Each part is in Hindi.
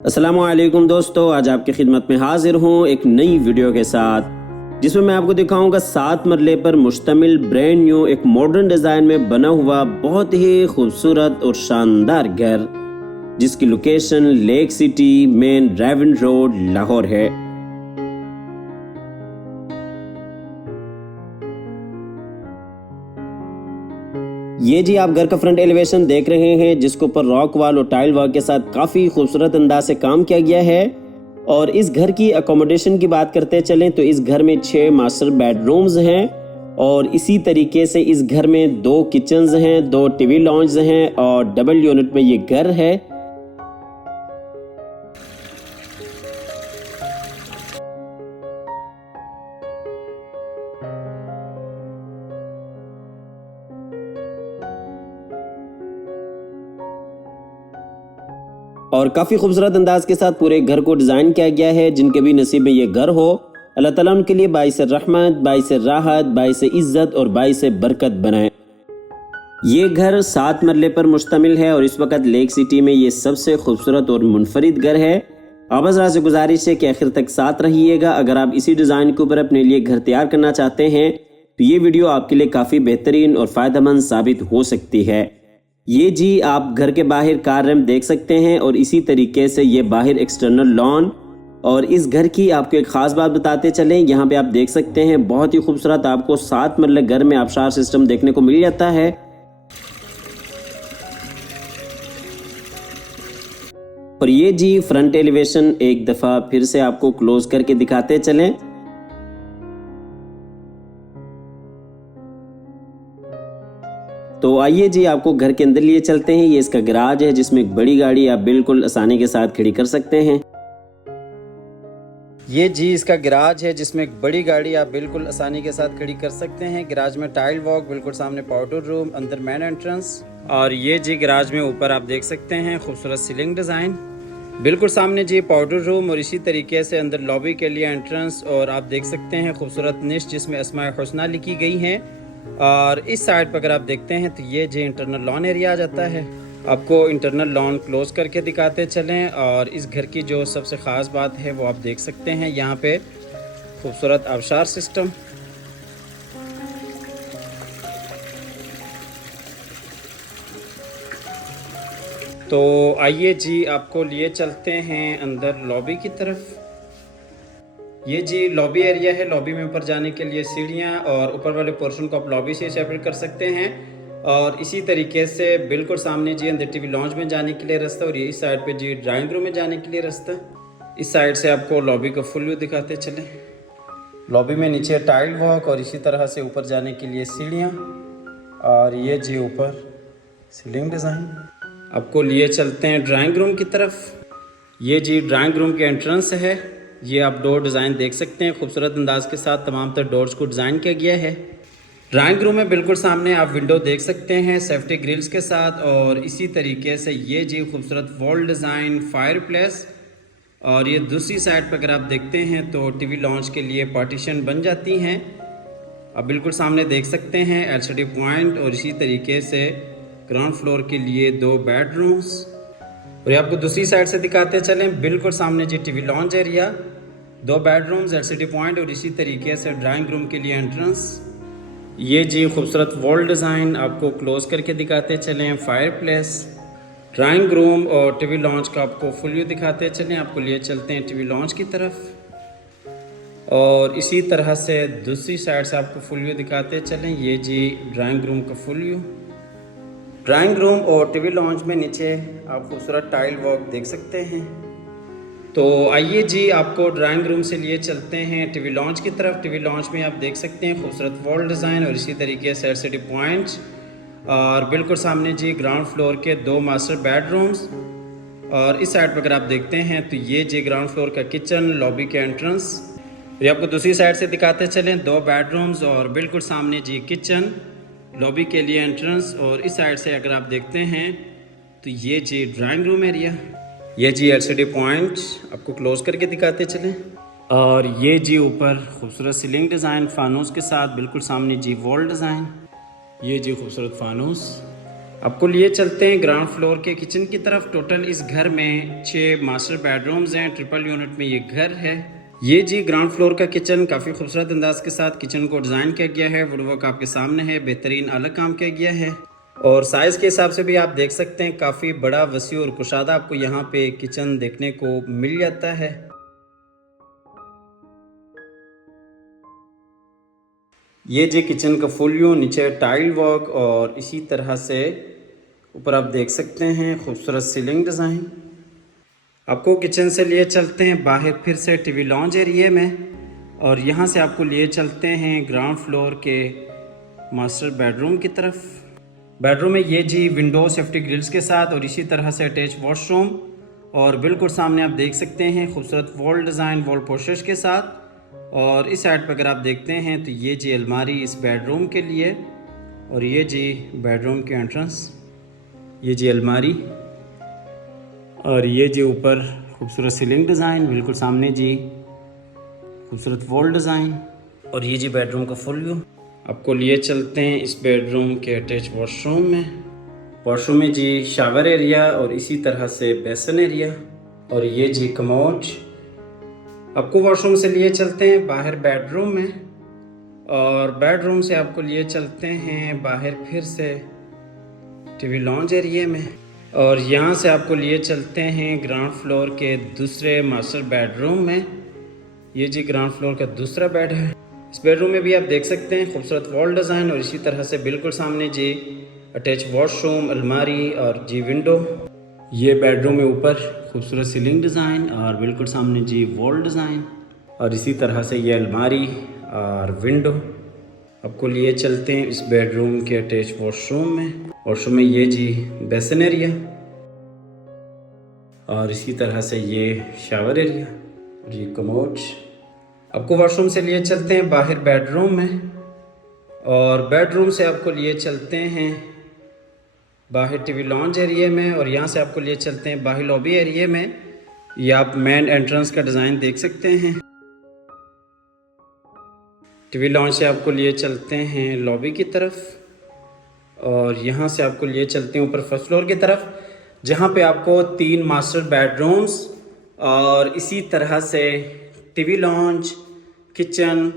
अस्सलामुअलैकुम दोस्तों, आज आपकी खिदमत में हाजिर हूँ एक नई वीडियो के साथ जिसमें मैं आपको दिखाऊंगा 7 मरले पर मुश्तमिल ब्रांड न्यू एक मॉडर्न डिज़ाइन में बना हुआ बहुत ही खूबसूरत और शानदार घर जिसकी location lake city main Raiwind road Lahore है। ये जी आप घर का फ्रंट एलिवेशन देख रहे हैं जिसके ऊपर रॉक वॉल और टाइल वर्क के साथ काफ़ी खूबसूरत अंदाज से काम किया गया है। और इस घर की अकोमोडेशन की बात करते चलें तो इस घर में 6 मास्टर बेडरूम्स हैं और इसी तरीके से इस घर में 2 किचन्स हैं, 2 टीवी लॉन्ज हैं और डबल यूनिट में ये घर है। और काफ़ी खूबसूरत अंदाज के साथ पूरे घर को डिज़ाइन किया गया है। जिनके भी नसीब में ये घर हो, अल्लाह ताला उनके लिए बाइस रहमत, बाइस राहत, बाइस इज़्ज़त और बाइस बरकत बनाए। ये घर 7 मरले पर मुश्तमिल है और इस वक्त लेक सिटी में ये सबसे खूबसूरत और मुनफरिद घर है। आप हज़रात से गुजारिश है कि आखिर तक साथ रहिएगा। अगर आप इसी डिज़ाइन के ऊपर अपने लिए घर तैयार करना चाहते हैं तो ये वीडियो आपके लिए काफ़ी बेहतरीन और फ़ायदेमंद साबित हो सकती है। ये जी आप घर के बाहर कार रैम्प देख सकते हैं और इसी तरीके से ये बाहर एक्सटर्नल लॉन। और इस घर की आपको एक ख़ास बात बताते चलें, यहाँ पे आप देख सकते हैं बहुत ही खूबसूरत आपको 7 मरले घर में आबशार सिस्टम देखने को मिल जाता है। और ये जी फ्रंट एलिवेशन एक दफ़ा फिर से आपको क्लोज करके दिखाते चलें। तो आइए जी आपको घर के अंदर लिए चलते हैं। ये इसका गैराज है जिसमें एक बड़ी गाड़ी आप बिल्कुल आसानी के साथ खड़ी कर सकते हैं। ये जी इसका गैराज है जिसमें एक बड़ी गाड़ी आप बिल्कुल आसानी के साथ खड़ी कर सकते हैं। गैराज में टाइल वॉक, बिल्कुल सामने पाउडर रूम, अंदर मैन एंट्रेंस। और ये जी गैराज में ऊपर आप देख सकते हैं खूबसूरत सीलिंग डिज़ाइन, बिल्कुल सामने जी पाउडर रूम और इसी तरीके से अंदर लॉबी के लिए एंट्रेंस। और आप देख सकते हैं खूबसूरत निश जिसमें अस्माए हुस्ना लिखी गई हैं। और इस साइड पर अगर आप देखते हैं तो ये जो इंटरनल लॉन एरिया आ जाता है। आपको इंटरनल लॉन क्लोज करके दिखाते चलें। और इस घर की जो सबसे ख़ास बात है वो आप देख सकते हैं, यहाँ पे खूबसूरत आबशार सिस्टम। तो आइए जी आपको लिए चलते हैं अंदर लॉबी की तरफ। ये जी लॉबी एरिया है। लॉबी में ऊपर जाने के लिए सीढ़ियाँ और ऊपर वाले पोर्शन को आप लॉबी से सेपरेट कर सकते हैं। और इसी तरीके से बिल्कुल सामने जी अंदर टीवी लॉन्ज में जाने के लिए रास्ता और ये इस साइड पे जी ड्राइंग रूम में जाने के लिए रास्ता। इस साइड से आपको लॉबी का फुल व्यू दिखाते चले। लॉबी में नीचे टाइल वॉक और इसी तरह से ऊपर जाने के लिए सीढ़ियाँ। और ये जी ऊपर सीलिंग डिज़ाइन। आपको लिए चलते हैं ड्राइंग रूम की तरफ। ये जी ड्राइंग रूम की एंट्रेंस है। ये आप डोर डिज़ाइन देख सकते हैं, खूबसूरत अंदाज के साथ तमाम तर डोर्स को डिज़ाइन किया गया है। ड्राइंग रूम में बिल्कुल सामने आप विंडो देख सकते हैं सेफ्टी ग्रिल्स के साथ। और इसी तरीके से ये जी खूबसूरत वॉल डिज़ाइन, फायर प्लेस। और ये दूसरी साइड पर अगर आप देखते हैं तो टीवी लॉन्च के लिए पार्टीशन बन जाती हैं। आप बिल्कुल सामने देख सकते हैं एलसीडी पॉइंट और इसी तरीके से ग्राउंड फ्लोर के लिए 2 बेडरूम्स। और ये आपको दूसरी साइड से दिखाते चलें, बिल्कुल सामने जी TV lounge area, 2 bedrooms, LCD point और इसी तरीके से ड्राइंग रूम के लिए एंट्रेंस। ये जी खूबसूरत वॉल डिज़ाइन आपको क्लोज करके दिखाते चलें, फायर प्लेस, ड्राइंग रूम और टीवी लॉन्च का आपको फुल व्यू दिखाते चलें। आपको लिए चलते हैं टीवी लॉन्च की तरफ और इसी तरह से दूसरी साइड से आपको फुल व्यू दिखाते चलें। ये जी ड्राइंग रूम का फुल व्यू। ड्राइंग रूम और टीवी लॉन्च में नीचे आप खूबसूरत टाइल वॉक देख सकते हैं। तो आइए जी आपको ड्राइंग रूम से लिए चलते हैं टीवी लॉन्च की तरफ। टीवी लॉन्च में आप देख सकते हैं खूबसूरत वॉल डिज़ाइन और इसी तरीके से एलसीडी पॉइंट्स। और बिल्कुल सामने जी ग्राउंड फ्लोर के 2 मास्टर बेडरूम्स। और इस साइड पर अगर आप देखते हैं तो ये जी ग्राउंड फ्लोर का किचन, लॉबी के एंट्रेंस। ये आपको दूसरी साइड से दिखाते चलें, 2 बेडरूम्स और बिल्कुल सामने जी किचन, लॉबी के लिए एंट्रेंस। और इस साइड से अगर आप देखते हैं तो ये जी ड्राइंग रूम एरिया। ये जी एलसीडी पॉइंट आपको क्लोज करके दिखाते चलें। और ये जी ऊपर खूबसूरत सीलिंग डिज़ाइन फानूस के साथ, बिल्कुल सामने जी वॉल डिज़ाइन। ये जी खूबसूरत फानूस। आपको लिए चलते हैं ग्राउंड फ्लोर के किचन की तरफ। टोटल इस घर में 6 मास्टर बेडरूम्स हैं। ट्रिपल यूनिट में ये घर है। ये जी ग्राउंड फ्लोर का किचन काफ़ी खूबसूरत अंदाज के साथ किचन को डिज़ाइन किया गया है। वुडवर्क आपके सामने है, बेहतरीन अलग काम किया गया है और साइज़ के हिसाब से भी आप देख सकते हैं काफ़ी बड़ा, वसी और कुशादा आपको यहाँ पे किचन देखने को मिल जाता है। ये जी किचन का फुल व्यू, नीचे टाइल वर्क और इसी तरह से ऊपर आप देख सकते हैं खूबसूरत सीलिंग डिज़ाइन। आपको किचन से लिए चलते हैं बाहर फिर से टीवी लॉन्ज एरिया में और यहाँ से आपको लिए चलते हैं ग्राउंड फ्लोर के मास्टर बेडरूम की तरफ। बेडरूम में ये जी विंडो सेफ्टी ग्रिल्स के साथ और इसी तरह से अटैच वॉशरूम और बिल्कुल सामने आप देख सकते हैं खूबसूरत वॉल डिज़ाइन, वॉल पोस्टर्स के साथ। और इस साइड पर अगर आप देखते हैं तो ये जी अलमारी इस बेडरूम के लिए और ये जी बेडरूम के एंट्रेंस, ये जी अलमारी और ये जी ऊपर खूबसूरत सीलिंग डिज़ाइन, बिल्कुल सामने जी खूबसूरत वॉल डिज़ाइन और ये जी बेडरूम का फुल व्यू। आपको लिए चलते हैं इस बेडरूम के अटैच वॉशरूम में। वॉशरूम में जी शावर एरिया और इसी तरह से बेसन एरिया और ये जी कमोड। आपको वॉशरूम से लिए चलते हैं बाहर बेडरूम में और बेडरूम से आपको लिए चलते हैं बाहर फिर से टीवी लॉन्ज एरिया में और यहाँ से आपको लिए चलते हैं ग्राउंड फ्लोर के दूसरे मास्टर बेडरूम में। ये जी ग्राउंड फ्लोर का दूसरा बेड है। इस बेडरूम में भी आप देख सकते हैं खूबसूरत वॉल डिज़ाइन और इसी तरह से बिल्कुल सामने जी अटैच वॉशरूम, अलमारी और जी विंडो। ये बेडरूम में ऊपर खूबसूरत सीलिंग डिज़ाइन और बिल्कुल सामने जी वॉल डिज़ाइन और इसी तरह से ये अलमारी और विंडो। आपको लिए चलते हैं इस बेडरूम के अटैच वॉशरूम में। वॉशरूम में ये जी बेसन एरिया और इसी तरह से ये शावर एरिया और ये कमोड। आपको वॉशरूम से लिए चलते हैं बाहर बेडरूम में और बेडरूम से आपको लिए चलते हैं बाहर टीवी लॉन्ज एरिया में और यहाँ से आपको लिए चलते हैं बाहर लॉबी एरिया में। ये आप मेन एंट्रेंस का डिज़ाइन देख सकते हैं। टीवी लॉन्ज से आपको लिए चलते हैं लॉबी की तरफ और यहाँ से आपको लिए चलते हैं ऊपर फर्स्ट फ्लोर की तरफ, जहाँ पे आपको 3 मास्टर बेडरूम्स और इसी तरह से टीवी लॉन्ज, किचन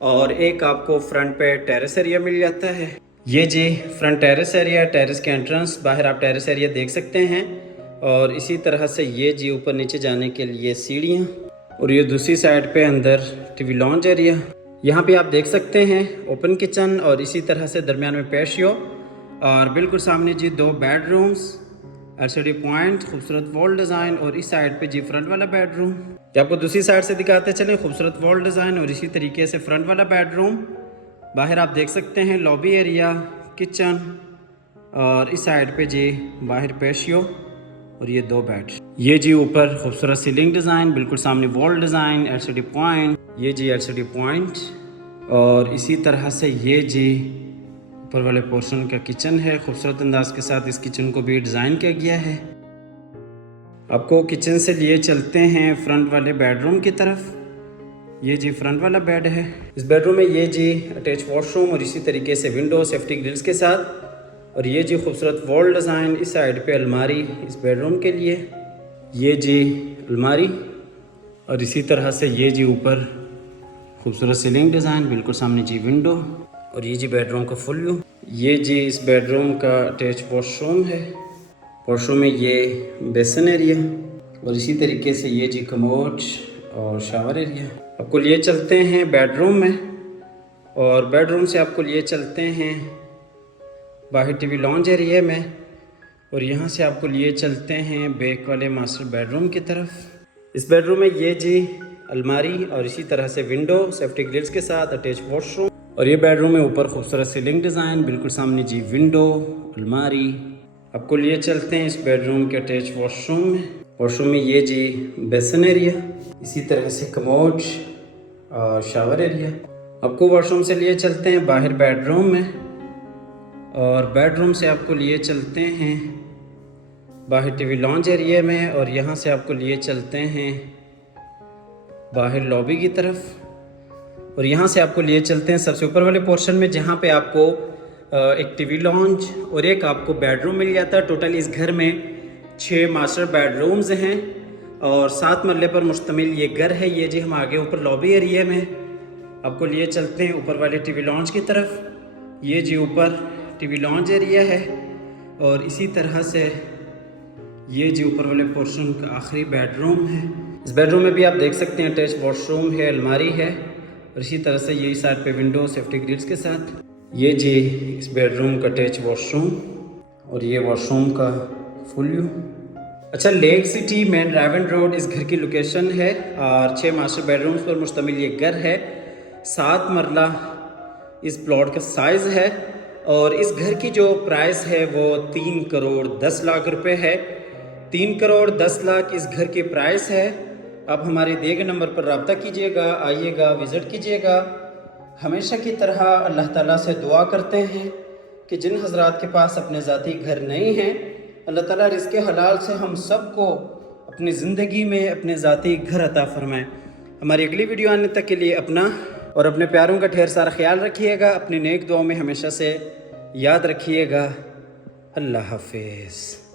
और एक आपको फ्रंट पे टेरेस एरिया मिल जाता है। ये जी फ्रंट टेरेस एरिया, टेरेस के एंट्रेंस बाहर आप टेरेस एरिया देख सकते हैं और इसी तरह से ये जी ऊपर नीचे जाने के लिए सीढ़ियाँ और ये दूसरी साइड पे अंदर टीवी लॉन्ज एरिया। यहाँ पे आप देख सकते हैं ओपन किचन और इसी तरह से दरमियान में पेशियो और बिल्कुल सामने जी 2 बेडरूम्स, एलसीडी पॉइंट, खूबसूरत वॉल डिज़ाइन और इस साइड पे जी फ्रंट वाला बेडरूम। आपको दूसरी साइड से दिखाते चलें, खूबसूरत वॉल डिज़ाइन और इसी तरीके से फ्रंट वाला बेडरूम। बाहर आप देख सकते हैं लॉबी एरिया, किचन और इस साइड पे जी बाहर पेशियो और ये 2 बेड। ये जी ऊपर खूबसूरत सीलिंग डिज़ाइन, बिल्कुल सामने वॉल डिज़ाइन, एलसीडी पॉइंट, ये जी एलसीडी पॉइंट और इसी तरह से ये जी ऊपर वाले पोर्शन का किचन है। खूबसूरत अंदाज के साथ इस किचन को भी डिज़ाइन किया गया है। आपको किचन से लिए चलते हैं फ्रंट वाले बेडरूम की तरफ। ये जी फ्रंट वाला बेड है। इस बेडरूम में ये जी अटैच वॉशरूम और इसी तरीके से विंडो सेफ्टी ग्रिल्स के साथ और ये जी खूबसूरत वॉल डिज़ाइन, इस साइड पे अलमारी इस बेडरूम के लिए, ये जी अलमारी और इसी तरह से ये जी ऊपर खूबसूरत सीलिंग डिज़ाइन, बिल्कुल सामने जी विंडो और ये जी बेडरूम का फुल व्यू। ये जी इस बेडरूम का अटैच वॉशरूम है। वॉशरूम में ये बेसन एरिया और इसी तरीके से ये जी कमोड और शावर एरिया। आपको लिए चलते हैं बेडरूम में और बेडरूम से आपको लिए चलते हैं बाहर टीवी लॉन्ज एरिया में और यहाँ से आपको लिए चलते हैं बैक वाले मास्टर बेडरूम की तरफ। इस बेडरूम में ये जी अलमारी और इसी तरह से विंडो सेफ्टी ग्रिल्स के साथ अटैच वॉशरूम और ये बेडरूम में ऊपर खूबसूरत सीलिंग डिज़ाइन, बिल्कुल सामने जी विंडो, अलमारी। आपको लिए चलते हैं इस बेडरूम के अटैच वॉशरूम में। वॉशरूम में ये जी बेसन एरिया, इसी तरह से कमोड और शावर एरिया। आपको वॉशरूम से लिए चलते हैं बाहर बेडरूम में और बेडरूम से आपको लिए चलते हैं बाहर टीवी लॉन्ज एरिया में और यहाँ से आपको लिए चलते हैं बाहर लॉबी की तरफ और यहाँ से आपको लिए चलते हैं सबसे ऊपर वाले पोर्शन में, जहाँ पे आपको एक टीवी लॉन्च और एक आपको बेडरूम मिल जाता है। टोटल इस घर में 6 मास्टर बेडरूम्स हैं और 7 मरले पर मुश्तमिल ये घर है। ये जी हम आगे ऊपर लॉबी एरिया में आपको लिए चलते हैं ऊपर वाले टीवी लॉन्च की तरफ। ये जी ऊपर टीवी लॉन्च एरिया है और इसी तरह से ये जी ऊपर वाले पोर्शन का आखिरी बेडरूम है। इस बेडरूम में भी आप देख सकते हैं अटैच वॉशरूम है, अलमारी है और इसी तरह से यही साइड पे विंडो सेफ्टी ग्रिल्स के साथ। ये जी इस बेडरूम का अटैच वॉशरूम और ये वॉशरूम का फुल व्यू। अच्छा, lake city main Ravan road इस घर की लोकेशन है और 6 मास्टर बेडरूम्स पर मुश्तमिल ये घर है। 7 मरला इस प्लॉट का साइज़ है और इस घर की जो प्राइस है वो 3 करोड़ 10 लाख रुपए है। 3 करोड़ 10 लाख इस घर की प्राइस है। आप हमारे दिए गए नंबर पर रब्ता कीजिएगा, आइएगा, विज़िट कीजिएगा। हमेशा की तरह अल्लाह ताला से दुआ करते हैं कि जिन हजरात के पास अपने ज़ाती घर नहीं हैं, अल्लाह ताला रिज़्क़ हलाल से हम सबको अपनी ज़िंदगी में अपने ज़ाती घर अता फरमाएँ। हमारी अगली वीडियो आने तक के लिए अपना और अपने प्यारों का ढेर सारा ख्याल रखिएगा। अपनी नेक दुआओं में हमेशा से याद रखिएगा। अल्लाह हाफिज़।